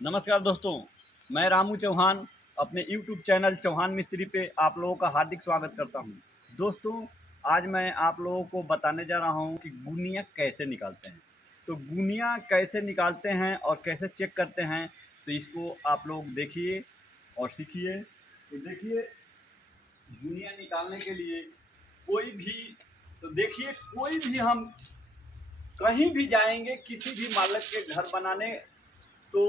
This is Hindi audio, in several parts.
नमस्कार दोस्तों, मैं रामू चौहान अपने YouTube चैनल चौहान मिस्त्री पे आप लोगों का हार्दिक स्वागत करता हूं। दोस्तों, आज मैं आप लोगों को बताने जा रहा हूं कि गुनिया कैसे निकालते हैं। तो गुनिया कैसे निकालते हैं और कैसे चेक करते हैं, तो इसको आप लोग देखिए और सीखिए। तो देखिए, गुनिया निकालने के लिए कोई भी तो देखिए कोई भी हम कहीं भी जाएंगे, किसी भी मालिक के घर बनाने, तो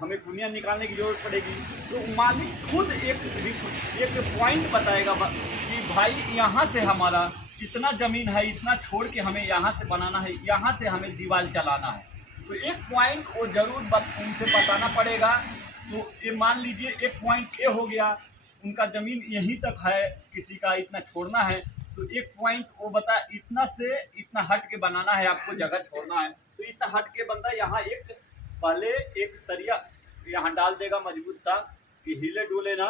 हमें गुनिया निकालने की ज़रूरत पड़ेगी। तो मालिक खुद एक पॉइंट बताएगा कि भाई यहाँ से हमारा इतना ज़मीन है, इतना छोड़ के हमें यहाँ से बनाना है, यहाँ से हमें दीवार चलाना है। तो एक पॉइंट वो ज़रूर उनसे बताना पड़ेगा। तो ये मान लीजिए एक पॉइंट ए हो गया, उनका ज़मीन यहीं तक है, किसी का इतना छोड़ना है। तो एक पॉइंट वो बता इतना से इतना हट के बनाना है, आपको जगह छोड़ना है। तो इतना हट के बंदा यहाँ एक पहले एक सरिया यहाँ डाल देगा मजबूत था कि हिले डुले ना।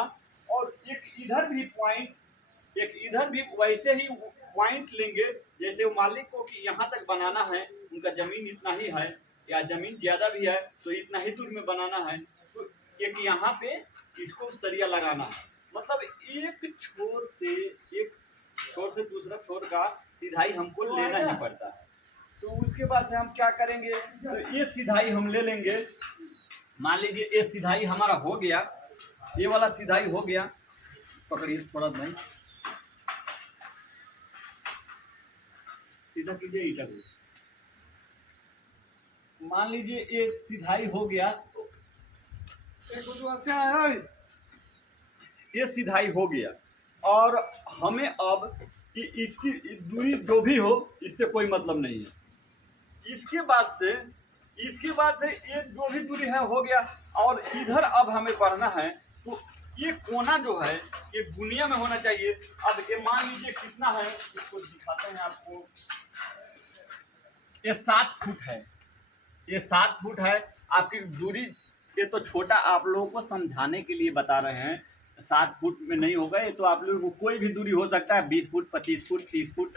और एक इधर भी पॉइंट, एक इधर भी वैसे ही पॉइंट लेंगे, जैसे वो मालिक को कि यहाँ तक बनाना है, उनका ज़मीन इतना ही है या ज़मीन ज़्यादा भी है तो इतना ही दूर में बनाना है। तो एक यहाँ पे इसको सरिया लगाना है, मतलब एक छोर से दूसरा छोर का सिधाई हमको लेना ही पड़ता है। तो उसके बाद से हम क्या करेंगे, तो ये सिधाई हम ले लेंगे। मान लीजिए ये सिधाई हमारा हो गया, ये वाला सिधाई हो गया। पकड़िए थोड़ा नहीं, सीधा कीजिए ईटा को। मान लीजिए ये सिधाई हो गया, ये सिधाई हो गया और हमें अब इसकी दूरी जो भी हो, इससे कोई मतलब नहीं है। इसके बाद से ये जो भी दूरी है हो गया। और इधर अब हमें बढ़ना है, तो ये कोना जो है ये गुनिया में होना चाहिए। अब ये मान लीजिए कितना है, इसको दिखाते हैं आपको। ये 7 फुट है, ये 7 फुट है आपकी दूरी। ये तो छोटा आप लोगों को समझाने के लिए बता रहे हैं, 7 फुट में नहीं होगा ये। तो आप लोगों को कोई भी दूरी हो सकता है, 20 फुट, 25 फुट, 30 फुट,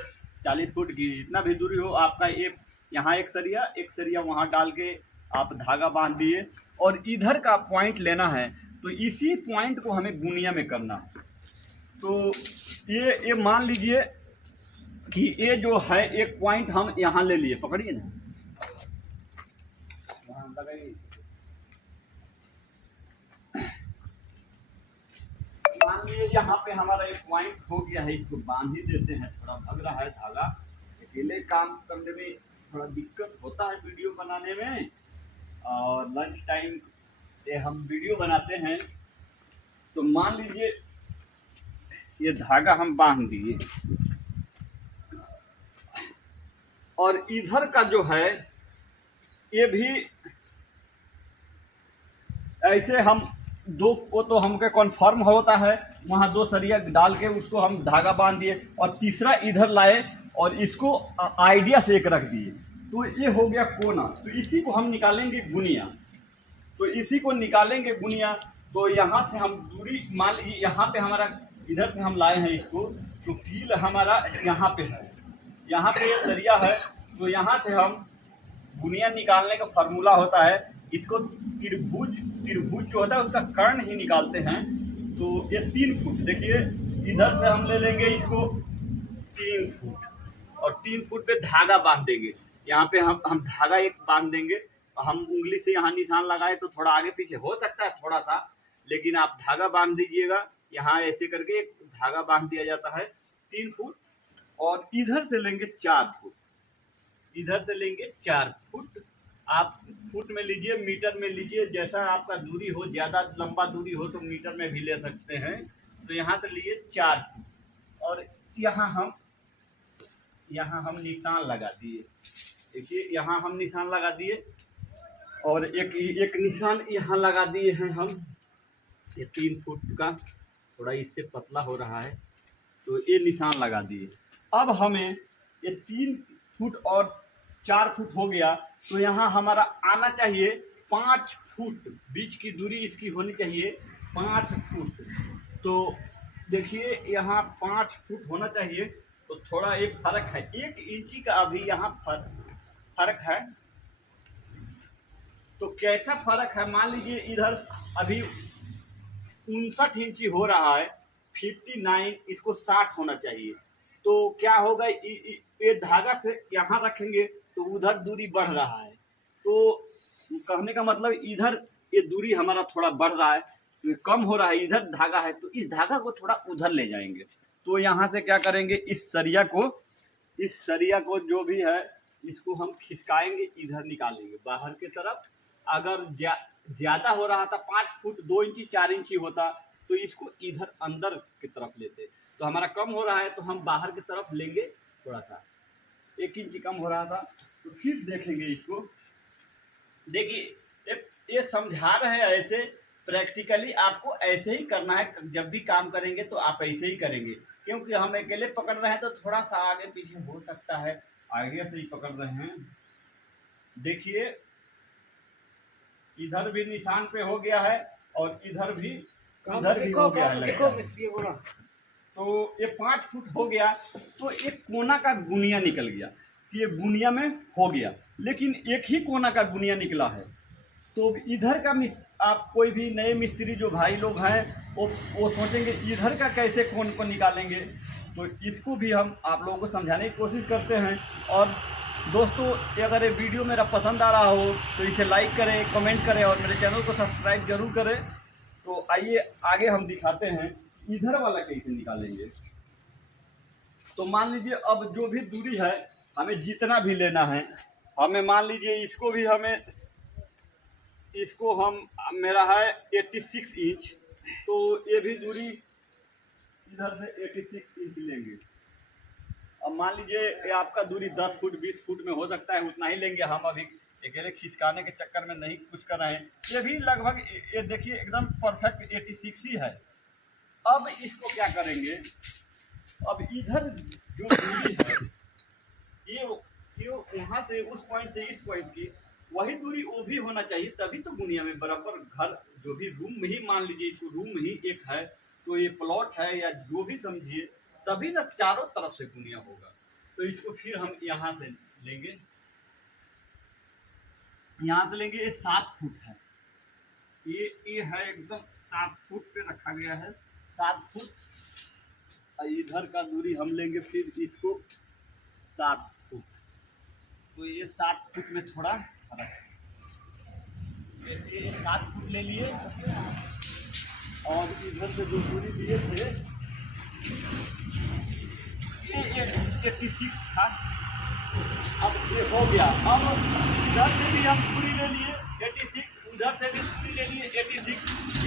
40 फुट की जितना भी दूरी हो आपका। ये यहाँ एक सरिया वहाँ डाल के आप धागा बांध दिए और इधर का पॉइंट लेना है। तो इसी पॉइंट को हमें गुनिया में करना है। तो ये मान लीजिए कि ये जो है एक पॉइंट हम यहाँ ले लिए, पकड़िए ना, मान लीजिए यहाँ पे हमारा एक पॉइंट हो गया है। इसको बांध ही देते हैं, थोड़ा भग रहा है धागा। अकेले काम करने में थोड़ा दिक्कत होता है वीडियो बनाने में, और लंच टाइम पे हम वीडियो बनाते हैं। तो मान लीजिए ये धागा हम बांध दिए और इधर का जो है ये भी ऐसे हम दो को तो हमके कन्फर्म होता है, वहाँ 2 सरिया डाल के उसको हम धागा बांध दिए और तीसरा इधर लाए और इसको आइडिया से एक रख दिए। तो ये हो गया कोना। तो इसी को हम निकालेंगे गुनिया। तो इसी को निकालेंगे गुनिया। तो यहाँ से हम दूरी मान लीजिए, यहाँ पे हमारा इधर से हम लाए हैं इसको, तो कील हमारा यहाँ पे है, यहाँ पे सरिया है। तो यहाँ से हम गुनिया निकालने का फार्मूला होता है, इसको त्रिभुज जो होता है उसका कर्ण ही निकालते हैं। तो ये 3 फुट, देखिए इधर से हम ले लेंगे इसको 3 फुट और 3 फुट पे धागा बांध देंगे। यहाँ पे हम धागा एक बांध देंगे। हम उंगली से यहाँ निशान लगाए तो थोड़ा आगे पीछे हो सकता है थोड़ा सा, लेकिन आप धागा बांध दीजिएगा। यहाँ ऐसे करके एक धागा बांध दिया जाता है 3 फुट। और इधर से लेंगे 4 फुट, इधर से लेंगे 4 फुट। आप फुट में लीजिए, मीटर में लीजिए, जैसा आपका दूरी हो, ज़्यादा लंबा दूरी हो तो मीटर में भी ले सकते हैं। तो यहाँ से लिए 4 फुट और यहाँ हम निशान लगा दिए। देखिए यहाँ हम निशान लगा दिए और एक निशान यहाँ लगा दिए हैं हम। ये 3 फुट का थोड़ा इससे पतला हो रहा है, तो ये निशान लगा दिए। अब हमें ये 3 फुट और 4 फुट हो गया, तो यहाँ हमारा आना चाहिए 5 फुट। बीच की दूरी इसकी होनी चाहिए 5 फुट। तो देखिए यहाँ 5 फुट होना चाहिए। तो थोड़ा एक फर्क है, 1 इंची का अभी यहाँ फर्क है। तो कैसा फर्क है, मान लीजिए इधर अभी 59 इंची हो रहा है, 59, इसको 60 होना चाहिए। तो क्या होगा, ये धागा से यहाँ रखेंगे तो उधर दूरी बढ़ रहा है। तो कहने का मतलब इधर ये दूरी हमारा थोड़ा बढ़ रहा है, तो ये कम हो रहा है, इधर धागा है तो इस धागा को थोड़ा उधर ले जाएंगे। तो यहाँ से क्या करेंगे, इस सरिया को जो भी है इसको हम खिसकाएंगे, इधर निकालेंगे बाहर की तरफ। अगर ज़्यादा हो रहा था, 5 फुट 2 इंची 4 इंची होता तो इसको इधर अंदर की तरफ लेते। तो हमारा कम हो रहा है तो हम बाहर की तरफ लेंगे, थोड़ा सा 1 इंची कम हो रहा था। तो फिर देखेंगे इसको, देखिए ये समझा रहे हैं ऐसे, प्रैक्टिकली आपको ऐसे ही करना है। जब भी काम करेंगे तो आप ऐसे ही करेंगे, क्योंकि हम अकेले पकड़ रहे हैं तो थोड़ा सा आगे पीछे हो सकता है। आगे से ही पकड़ रहे हैं, देखिए इधर भी निशान पे हो गया है और इधर भी हो गया है लगता है। तो ये 5 फुट हो गया, तो एक कोना का गुनिया निकल गया कि ये गुनिया में हो गया, लेकिन एक ही कोना का गुनिया निकला है। तो इधर का आप कोई भी नए मिस्त्री जो भाई लोग हैं वो सोचेंगे इधर का कैसे कोन को निकालेंगे। तो इसको भी हम आप लोगों को समझाने की कोशिश करते हैं। और दोस्तों, अगर ये वीडियो मेरा पसंद आ रहा हो तो इसे लाइक करें, कमेंट करें और मेरे चैनल को सब्सक्राइब जरूर करें। तो आइए आगे हम दिखाते हैं इधर वाला कैसे निकालेंगे। तो मान लीजिए अब जो भी दूरी है हमें जितना भी लेना है, हमें मान लीजिए इसको हम मेरा है 86 इंच, तो ये भी दूरी इधर से 86 इंच लेंगे। अब मान लीजिए ये आपका दूरी 10 फुट 20 फुट में हो सकता है, उतना ही लेंगे। हम अभी अकेले खिसकाने के चक्कर में नहीं कुछ कर रहे हैं। ये भी लगभग ये देखिए एकदम परफेक्ट 86 ही है। अब इसको क्या करेंगे, अब इधर जो दूरी है ये वहाँ से उस पॉइंट से इस पॉइंट की वही दूरी वो भी होना चाहिए, तभी तो दुनिया में बराबर घर जो भी रूम ही मान लीजिए इसको रूम ही एक है, तो ये प्लॉट है या जो भी समझिए, तभी ना चारों तरफ से दुनिया होगा। तो इसको फिर हम यहाँ से लेंगे, यहाँ से लेंगे। ये 7 फुट है, ये है एकदम 7 फुट पे रखा गया है, 7 फुट। इधर का दूरी हम लेंगे फिर इसको 7 फुट। तो ये 7 फुट में थोड़ा फर्क है, ये 7 फुट ले लिए और इधर से जो दूरी दिए थे ये 86 था। अब ये हो गया। अब इधर से भी हम दूरी ले लिए 86, उधर से भी दूरी ले लिए 86,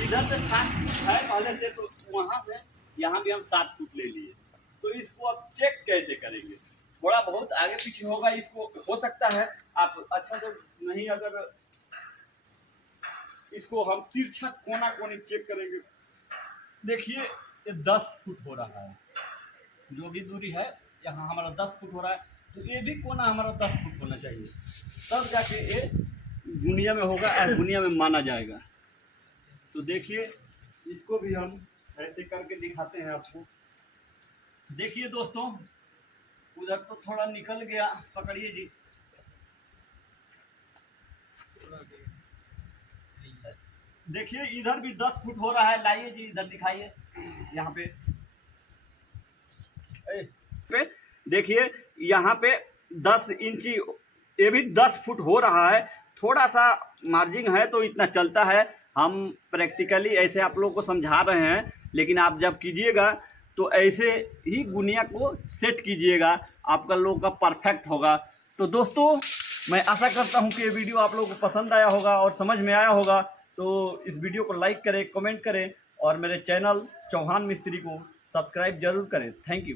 इधर से 7 फुट है पहले से, तो वहाँ से यहाँ भी हम 7 फुट ले लिए। तो इसको अब चेक कैसे करेंगे, थोड़ा बहुत आगे पीछे होगा, इसको हो सकता है आप अच्छा तो नहीं, अगर इसको हम तिरछा कोना कोनी चेक करेंगे। देखिए ये 10 फुट हो रहा है, जो भी दूरी है यहाँ हमारा 10 फुट हो रहा है, तो ये भी कोना हमारा 10 फुट होना चाहिए, तब जाके ये दुनिया में होगा और दुनिया में माना जाएगा। तो देखिए इसको भी हम ऐसे करके दिखाते हैं आपको। देखिए दोस्तों, उधर तो थोड़ा निकल गया, पकड़िए जी। देखिए इधर भी 10 फुट हो रहा है, लाइए जी इधर दिखाइए, यहाँ पे देखिए यहाँ पे 10 इंची, ये भी 10 फुट हो रहा है। थोड़ा सा मार्जिन है तो इतना चलता है, हम प्रैक्टिकली ऐसे आप लोगों को समझा रहे हैं, लेकिन आप जब कीजिएगा तो ऐसे ही गुनिया को सेट कीजिएगा, आपका लोग का परफेक्ट होगा। तो दोस्तों, मैं आशा करता हूं कि ये वीडियो आप लोगों को पसंद आया होगा और समझ में आया होगा। तो इस वीडियो को लाइक करें, कमेंट करें और मेरे चैनल चौहान मिस्त्री को सब्सक्राइब जरूर करें। Thank you.